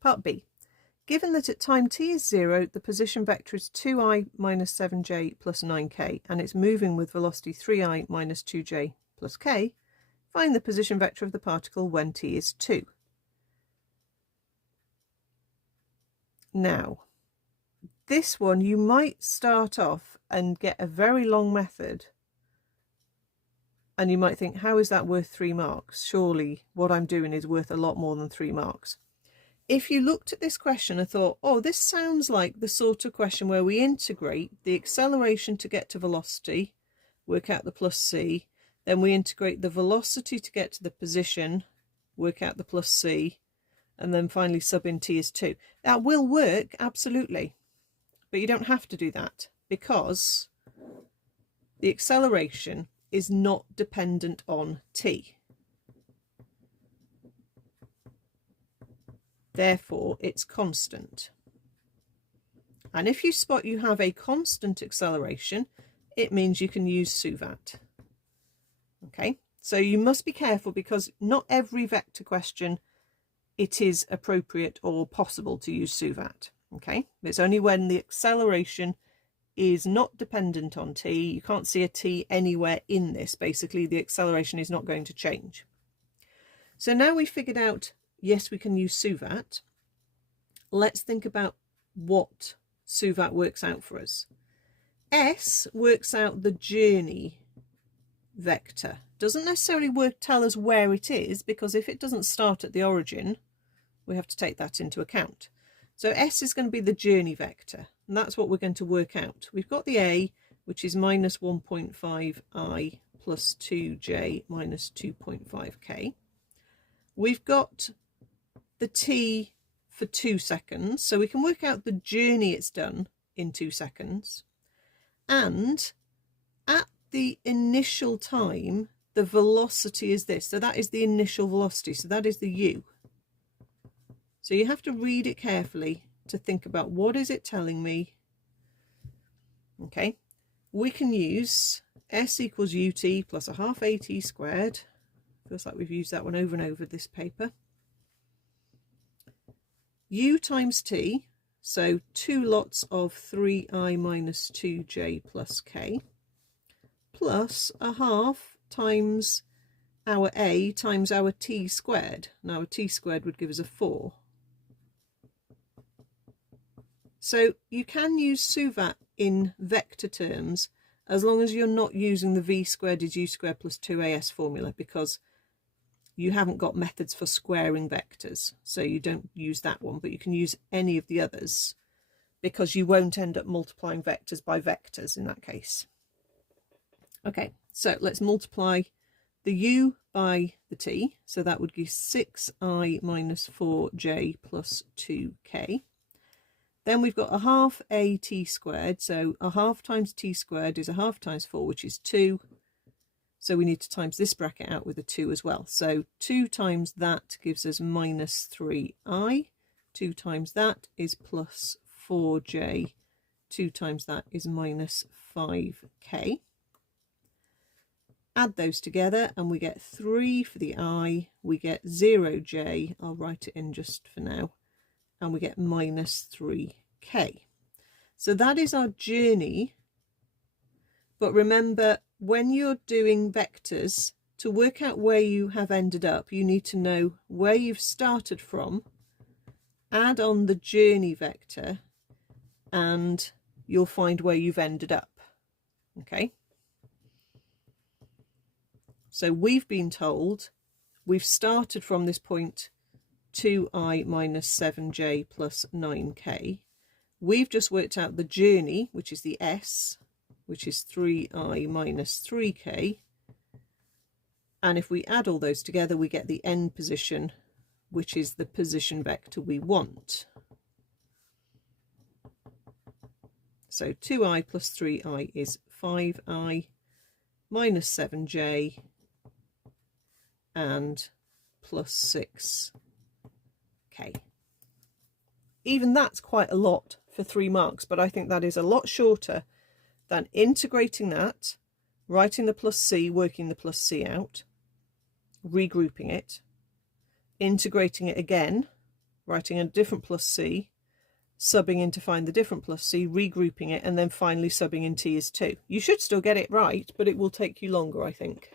Part B. Given that at time t is 0, the position vector is 2i minus 7j plus 9k, and it's moving with velocity 3i minus 2j plus k, find the position vector of the particle when t is 2. Now, this one you might start off and get a very long method, and you might think, how is that worth 3 marks? Surely what I'm doing is worth a lot more than 3 marks. If you looked at this question and thought, oh, this sounds like the sort of question where we integrate the acceleration to get to velocity, work out the plus c, then we integrate the velocity to get to the position, work out the plus c, and then finally sub in t is 2. That will work, absolutely. But you don't have to do that, because the acceleration is not dependent on t. Therefore, it's constant. And if you spot you have a constant acceleration, it means you can use SUVAT. Okay, so you must be careful, because not every vector question it is appropriate or possible to use SUVAT. Okay, it's only when the acceleration is not dependent on t. You can't see a t anywhere in this. Basically, the acceleration is not going to change. So now we've figured out, yes, we can use SUVAT. Let's think about what SUVAT works out for us. S works out the journey vector. Doesn't necessarily tell us where it is, because if it doesn't start at the origin, we have to take that into account. So S is going to be the journey vector, and that's what we're going to work out. We've got the A, which is minus 1.5i plus 2j minus 2.5k. We've got the t for 2 seconds, so we can work out the journey it's done in 2 seconds. And at the initial time, the velocity is this. So that is the initial velocity. So that is the u. So you have to read it carefully to think about, what is it telling me? Okay, we can use S equals ut plus a half at squared. Feels like we've used that one over and over this paper. U times t, so 2 lots of 3i minus 2j plus k, plus a half times our a times our t squared. Now, a t squared would give us a 4. So you can use SUVAT in vector terms as long as you're not using the v squared is u squared plus 2as formula, because you haven't got methods for squaring vectors. So you don't use that one, but you can use any of the others, because you won't end up multiplying vectors by vectors in that case. Okay, so let's multiply the u by the t. So that would give 6i minus 4j plus 2k. Then we've got a half at squared, so a half times t squared is a half times 4, which is 2. So we need to times this bracket out with a 2 as well. So 2 times that gives us minus 3i. 2 times that is plus 4j. 2 times that is minus 5k. Add those together and we get 3 for the I. We get 0j. I'll write it in just for now. And we get minus 3k. So that is our journey. But remember, when you're doing vectors, to work out where you have ended up, you need to know where you've started from, add on the journey vector, and you'll find where you've ended up. Okay? So we've been told we've started from this point 2i minus 7j plus 9k. We've just worked out the journey, which is the S, which is 3i minus 3k. And if we add all those together, we get the end position, which is the position vector we want. So 2i plus 3i is 5i minus 7j and plus 6k. Even that's quite a lot for 3 marks, but I think that is a lot shorter than integrating that, writing the plus c, working the plus c out, regrouping it, integrating it again, writing a different plus C, subbing in to find the different plus C, regrouping it, and then finally subbing in T is 2. You should still get it right, but it will take you longer, I think.